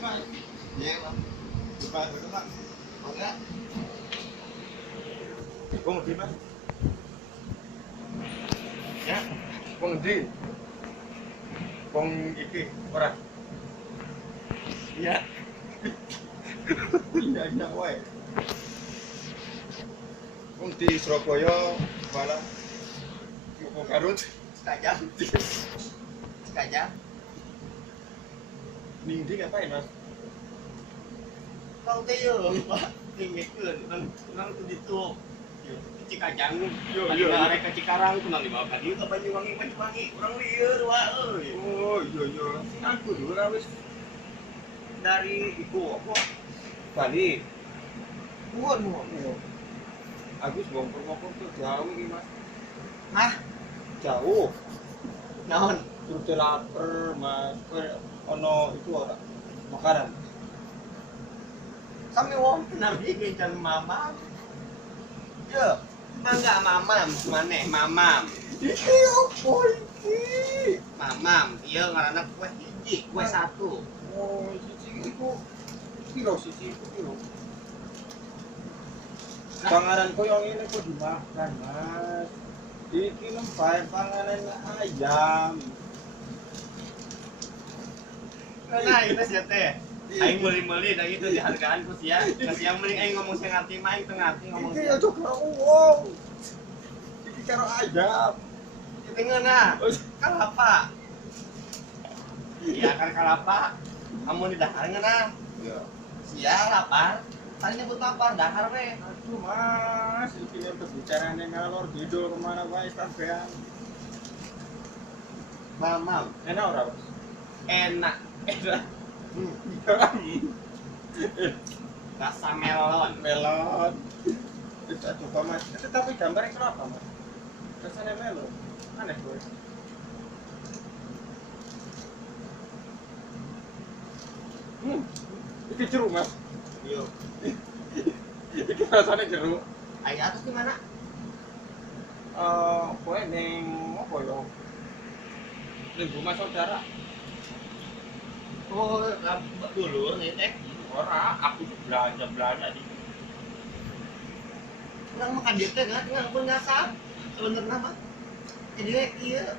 Pak. Iya, Pak. Buka dulu, Pak. Enggak. Wong ngendi, Mas? Ya. Wong ngendi? Wong iki ora. Iya. Iya wae. Wong di Surabaya malah mau Garut Sekajang. Sekajang. ning ndi ngapain, Mas? Kau teh yo, Pak. Tinggekeun nang ditu. Cikajang. Yo. Arek ka Cikarang kunaon dibawa ka dieu ka Banyuwangi. Urang lieur wae euy. Oh, iya. Aku dulu ra wis Dari iku apa? Bali. Muhun. Aku wis wong Purwokerto jauh iki, Mas. Hah? Jauh. Naon? Terus lapar, Mas. Ono itu ora makanan. Kami wong nabi ngejan mamam. Yo, mangga mamam, maneh mamam. Iki opo iki? Mamam, ieu ngaranna kue hiji, kue satu. Oh, siji iku kilo siji iku kilo. Panganan koyo ngene kok dimakan, Mas. Iki lempar panganan ayam. Nah, itu sia teh. Aing meuli-meuli da itu dihargaan ku sia. Ka sia mending aing ngomong sia ngarti mah aing teu ngarti ngomong Iki sia. aja karo uang. Iki karo ayam. Itu ngeuna. Kalapa. Iya kan kalapa. Kamu di dahar ngeuna. Iya. Sia lapar. Tadi nyebut lapar dahar we. Aduh, Mas, iki yang berbicaranya ngalor ngidul kemana wae sampean. Mamam, Enak ora, Mas? enak. Rasa melon. Melon. Kita coba, Mas. Tapi gambarnya kenapa, Mas? Rasanya melon. Aneh, gue. Iki jeruk, Mas. Yuk. Iki rasanya jeruk. Aing atas di mana? Kowe ning apa ya? Ning rumah saudara. Oh, dulu nih teh. Ora, aku tuh belanja di. Nggak makan dia teh nggak pun ngasap. Sebenarnya mah. Jadi iya.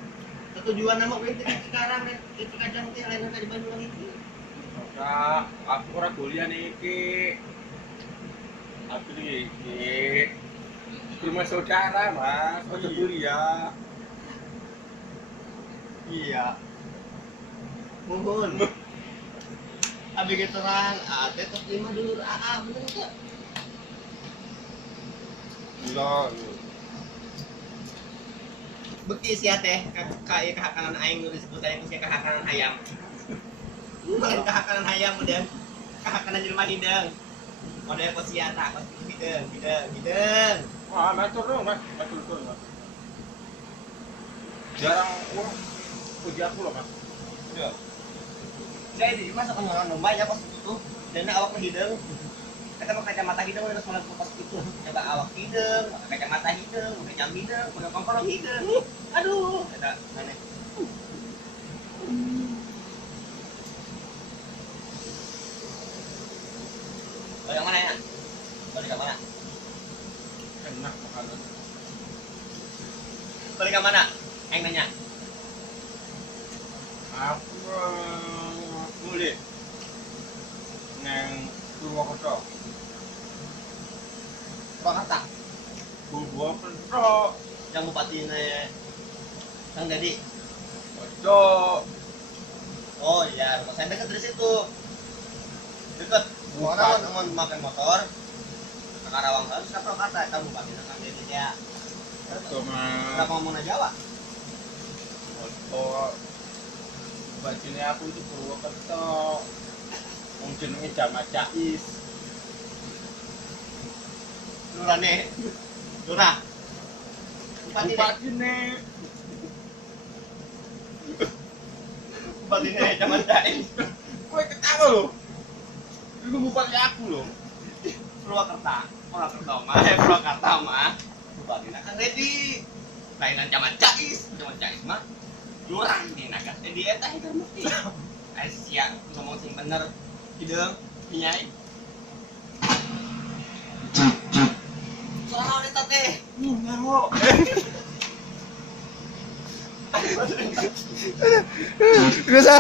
Tujuan nama gue itu sekarang nih. Itu kadang teh lain di Banyuwangi itu. Ora, aku ora kuliah iki. Aku iki rumah saudara, Mas. Aku kuliah. Iya. Mohon. Abi gitu terang, teh tos 5 dulu. Bener enggak? Gila. Beki sia teh kayak kehakanan aing nu disebut aing sia kehakanan hayam. Bukan kehakanan hayam model kehakanan jelema hidang. Model kos sia tah kos hidang. Wah, matur dong, Mas. Matur dong, Mas. Jarang puji aku loh, Mas. Iya. Jadi masuk ke orang domba ya kos itu dan awak hidang. Kita pakai kacamata hidung udah sholat kos itu. Coba awak hidung, pakai kacamata hidung, pakai jam hidung, pakai kompor hidung. Aduh, kita aneh. Balik mana ya? Balik ke mana? Enak makanan. Balik ke mana? Aing nanya. Aku mulai nang Purwokerto. Purwakarta. Purwokerto. Yang bupati Kang Dedi. Ojo. Oh iya, rumah saya dekat dari situ. Dekat. Orang mau makan motor. Ke Karawang harus ke Purwakarta. Kamu bupati Kang Dedi ya. Ojo, Mas. Kenapa ngomong Jawa? Ojo. Bajine aku itu Purwokerto. Wong jenenge Jamat Cais. Lurane. Lurah. Bupati zaman Cais. Kowe ketawa lho. Iku bupati aku lho. Purwakarta mah. Bupati Kang Dedi. Lainan zaman Cais mah. Lurah di naga. Di eta itu mesti. Sia ngomong sing bener. hidung, nyai. Soalnya udah teh. Nyaho. Biasa.